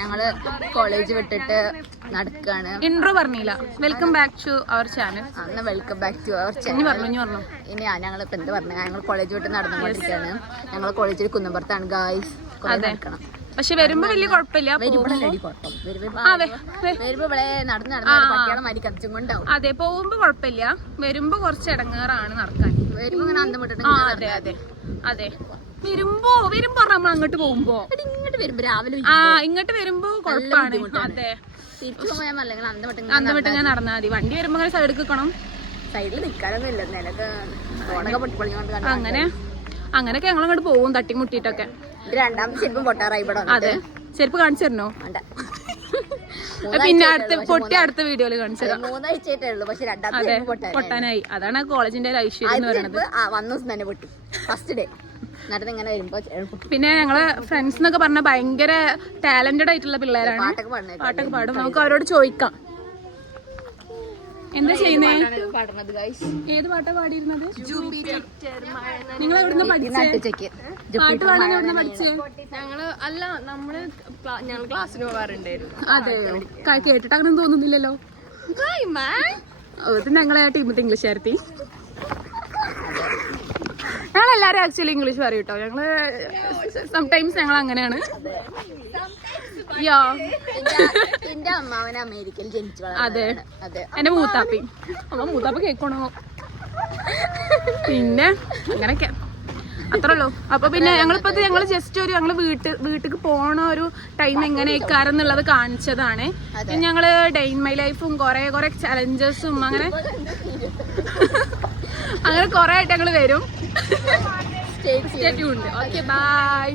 ഞങ്ങള് കോളേജ് വിട്ടിട്ട് നടക്കാണ്. ഇൻട്രോ പറഞ്ഞില്ല. Welcome back to our channel. Welcome back to our channel. ഇനി ഞങ്ങളിപ്പോ എന്ത് പറഞ്ഞ ഞങ്ങൾ കോളേജ് വിട്ട് നടന്നുകൊണ്ടിരിക്കുകയാണ്. ഞങ്ങൾ കോളേജിൽ കുന്നമ്പുറത്താണ് ഗായ്സ്. നടക്കണം, പക്ഷെ വരുമ്പോ വലിയ കുഴപ്പമില്ല. അതെ, പോകുമ്പോ കുഴപ്പമില്ല, വരുമ്പോ കുറച്ച് ഇടങ്ങേറാണ് നടക്കാൻ. അതെ അതെ അതെ. വരുമ്പോ നമ്മൾ അങ്ങോട്ട് പോകുമ്പോ രാവിലെ ഇങ്ങോട്ട് വരുമ്പോ കുഴപ്പമാണ്. അതെ, അന്തമിട്ട് ഞാൻ നടന്നാ മതി. വണ്ടി വരുമ്പോ അങ്ങനെ സൈഡിൽ നിൽക്കണം. സൈഡിൽ നിൽക്കാനൊന്നും ഇല്ല, അങ്ങനെയൊക്കെ ഞങ്ങൾ അങ്ങോട്ട് പോകും തട്ടിമുട്ടിട്ടൊക്കെ. രണ്ടാമത്തെ ചെരുപ്പം പൊട്ടാറായി. അതെ, ചെരുപ്പ് കാണിച്ചു തരണോ? പിന്നെ അടുത്ത വീഡിയോയില് കാണിച്ചു തരാം. 3 ആഴ്ചയായിട്ടേ ഉള്ളൂ, പക്ഷെ രണ്ടാമത്തെ പൊട്ടാനായി. അതാണ് കോളേജിന്റെ ഒരു ഐശ്വര്യം എന്ന് പറയുന്നത്. വന്ന ദിവസം തന്നെ പൊട്ടി, ഫസ്റ്റ് ഡേ. ഇങ്ങനെ വരുമ്പോ പിന്നെ ഞങ്ങള് ഫ്രണ്ട്സ് എന്നൊക്കെ പറഞ്ഞ ഭയങ്കര ടാലന്റഡ് ആയിട്ടുള്ള പിള്ളേരാണ്. പാട്ടൊക്കെ പാടും. നമുക്ക് അവരോട് ചോദിക്കാം എന്താ ചെയ്യുന്നേ. ഏത് പാട്ടാ പാടിയിരുന്നത്? നിങ്ങൾ എവിടുന്ന് പഠിച്ചേ? പാട്ട് പാടാൻ എവിടുന്ന് പഠിച്ചേ? ഞങ്ങൾ ക്ലാസ്സിന് പോകാറുണ്ടായിരുന്നു. അതെ, കേട്ടിട്ട് അങ്ങനെ തോന്നുന്നില്ലല്ലോ. ഇത് ഞങ്ങളെ ടീമത്തെ ഇംഗ്ലീഷുകാരത്തി. ഞങ്ങളെല്ലാരും ആക്ച്വലി ഇംഗ്ലീഷ് പറയും കേട്ടോ. ഞങ്ങള് സംടൈംസ് ഞങ്ങൾ അങ്ങനെയാണ്. എന്റെ അമ്മാവൻ അമേരിക്കയിൽ ജനിച്ചു. അതെ, എന്റെ മൂത്താപ്പി. മൂത്താപ്പ കേൾക്കണോ? പിന്നെ അങ്ങനൊക്കെ അത്രേ ഉള്ളൂ. അപ്പൊ പിന്നെ ഞങ്ങള് ജസ്റ്റ് ഒരു വീട്ടിക്ക് പോണ ഒരു ടൈം എങ്ങനെയൊക്കെയാണെന്നുള്ളത് കാണിച്ചതാണ്. ഞങ്ങള് ഡേ ഇൻ മൈ ലൈഫും കുറെ ചലഞ്ചസും അങ്ങനെ കുറെ ആയിട്ട് ഞങ്ങള് വരും. Stay tuned. Okay, by.